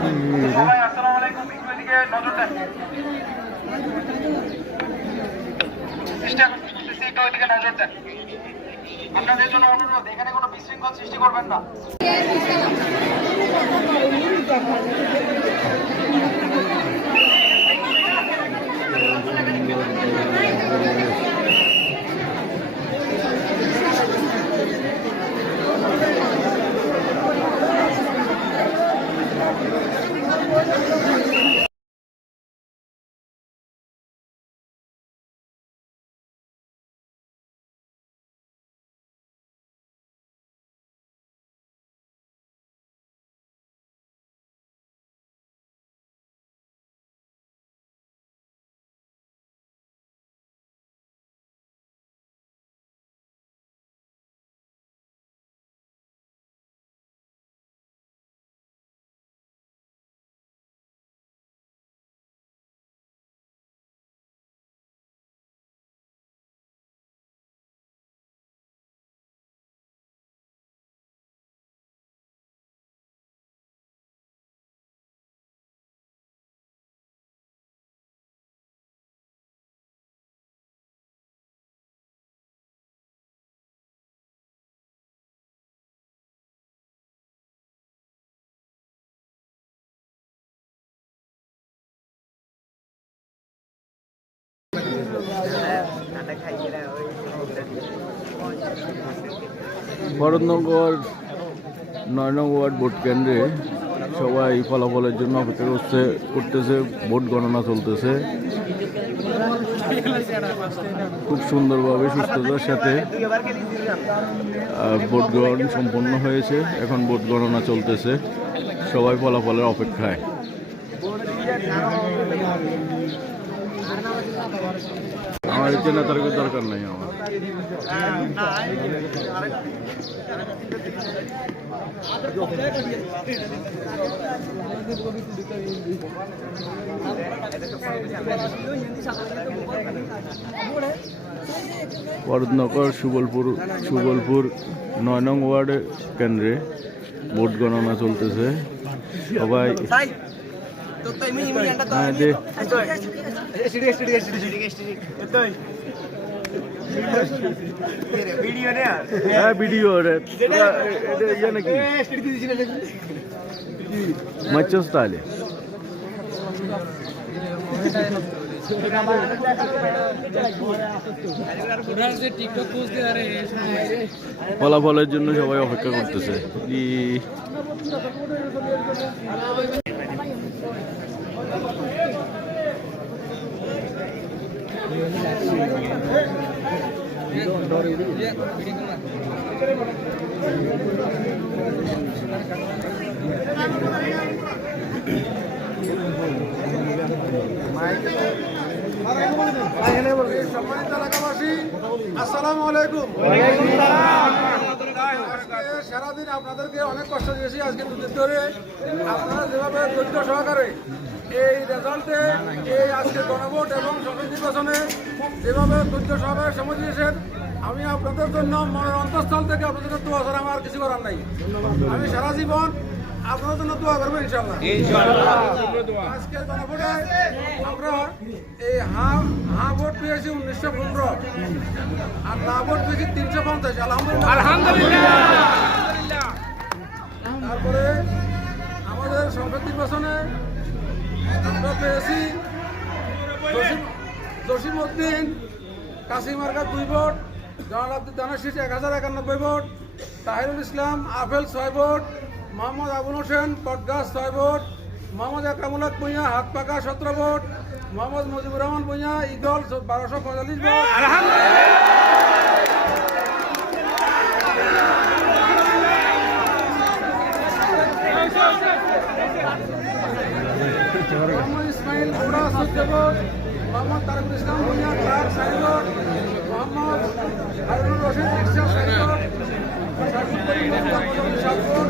আসসালামু আলাইকুম, একটু এদিকে নজর দেন। একটু ওইদিকে নজর দেন। আপনাদের জন্য অনুরোধ, এখানে কোনো বিশৃঙ্খল সৃষ্টি করবেন না। ভরতনগর ৯ নং ওয়ার্ড ভোট কেন্দ্রে সবাই ফলাফলের জন্য অপেক্ষা করতেছে। ভোট গণনা চলতেছে খুব সুন্দরভাবে, সুস্থতার সাথে ভোট গ্রহণ সম্পন্ন হয়েছে। এখন ভোট গণনা চলতেছে, সবাই ফলাফলের অপেক্ষায়। আমার এই নেতার দরকার নাই আমার। ভরতনগর সুবলপুর ৯ নং ওয়ার্ড কেন্দ্রে ভোট গণনা চলতেছে। সবাই ভিডিও নাকি মাছ তাহলে ফলাফলের জন্য সবাই অপেক্ষা করতেছে। সম্মানিত এলাকাবাসী, আসসালামু আলাইকুম। সারাদিন আপনাদেরকে অনেক কষ্ট দিয়েছি। আজকে দুদিন ধরে আপনারা যেভাবে ধৈর্য সহকারে এই রেজাল্টে, এই আজকে গণভোট এবং সংসদ নির্বাচনে যেভাবে ধৈর্য সহকারে সময় দিয়েছেন, আমি আপনাদের জন্য মনের অন্তঃস্থল থেকে আপনাদের জন্য দোয়া ছাড়া আমার কিছু করার নাই। আমি সারা জীবন আপনাদের জন্য দোয়া করবো ইনশাআল্লাহ। আজকের গণভোটে আমরা এই হা ভোট পেয়েছি 1915 আর না ভোট পেয়েছি 350। আলহামদুলিল্লাহ। তারপরে আমাদের সংসদ নির্বাচনে আমরা পেয়েছি জসিমউদ্দিন কাসিমার্কা 2 ভোট, জালাল আব্দুল দানাশিস 1091 vote, Tahirul Islam apple 6 vote, Mohammad Abul Hossain পটগাছ 6 ভোট, মোহাম্মদ আকরামুল হক ভূঁইয়া হাতপাকা 17 vote, Mohammad Mujibur Rahman Bhuiyan eagle 1245 vote. Mohammad Ismail গোড়া 14 vote, Mohammad Tarkul Islam Bhuiyan 4 vote, Mohammad Harunur Rashid 6 vote, Shakur Karim 7 vote.